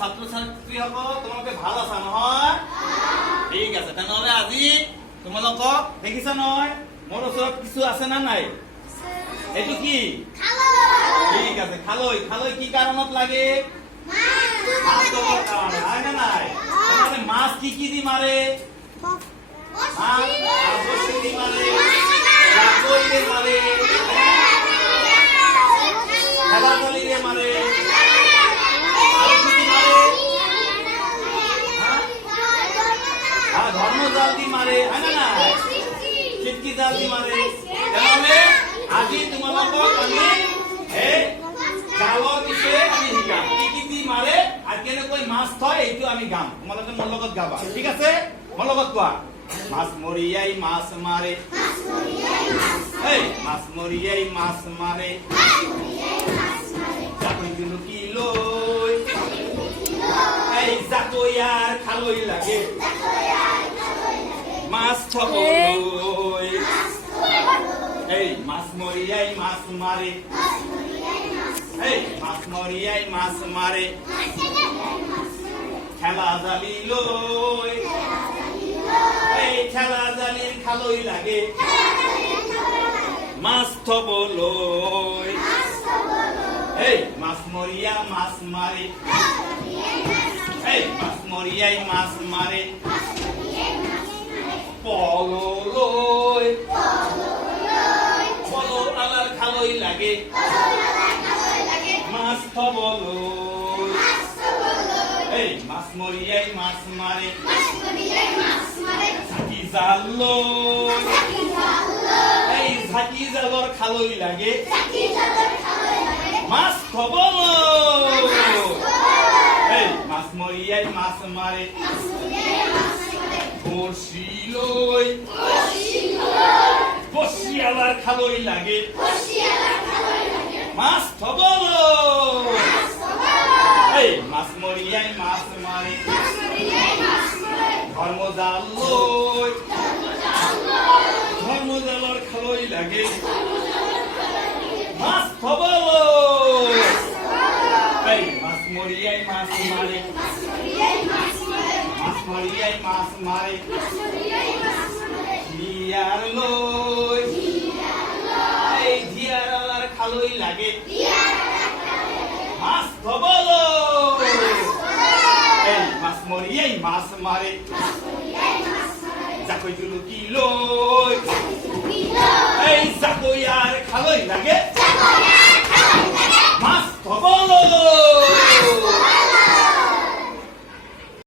ছাত্র ছাত্ৰীসকল তোমালোকে ভাল আছা নহয়? ঠিক আছে, তেনেহ'লে আজি তোমালোকক দেখিছা নহয় মোৰ ওচৰত কিছু আছে না নাই? এইটো কি? ঠিক আছে, খালৈ। খালৈ কি কাৰণত লাগে? মাছ ধৰাৰ কাৰণে, হয় নে নাই? তেনেহ'লে মাছ কি কি দি মাৰে? বৰশী দি মাৰে, জাকৈৰে মাৰে, ঠেলা জালিৰে মাৰে, ধর্মজাল দি মারে, হয় না নাই? চিটকি জাল দি মারে। তেনেহ'লে আজি তোমালোকক আমি এই জালৰ বিষয়ে আমি শিকাম। কি কি দি মাৰে আৰু কেনেকৈ মাছ থয় এইটো আমি গাম। তোমালোকে মোৰ লগত গাবা, ঠিক আছে? মোৰ লগত কোৱা। মাছ মৰিয়াই মাছ মাৰে, এই মাছ মৰিয়াই মাছ মাৰে, জাকৈ জুলুকি লৈ, এই জাকৈ আর খালৈ লাগে, মাছ থবলৈ, এই মাছ মৰিয়াই মাছ মাৰে, এই মাছ মৰিয়াই মাছ মাৰে, ঠেলা জালি লৈ, এই ঠেলা জালিৰ খালৈ লাগে, মাছ থবলৈ, এই মাছ মৰিয়া মাছ মাৰে, এই মাছ মৰিয়াই মাছ মাৰে, পললৈ, পল আলাৰ খালৈ লাগে, মাছ থবলৈ, এই মাছ মৰিয়াই মাছ মাৰে, ঝাঁকি জাল লৈ, এই ঝাঁকি জালৰ খালৈ লাগে, মাছ থবলৈ, এই মাছ মৰিয়াই মাছ মাৰে, বৰশী লৈ, বৰশী আলাৰ খালৈ লাগে, মাছ থবলৈ, এই মাছ মৰিয়াই মাছ মাৰে, ধৰ্মজাল লৈ, ধৰ্মজালৰ খালৈ লাগে, মাছ থবলৈ, এই মাছ মৰিয়াই মাছ মাৰে, মাছ মৰিয়াই মাছ মাৰে, ধিয়াৰ লৈ, এই ধিয়াৰ আলাৰ খালৈ লাগে, মাছ থবলৈ, এই মাছ মৰিয়াই মাছ মাৰে, জাকৈ জুলুকি লৈ, এই জাকৈ আর খালৈ লাগে, মাছ থবলৈ।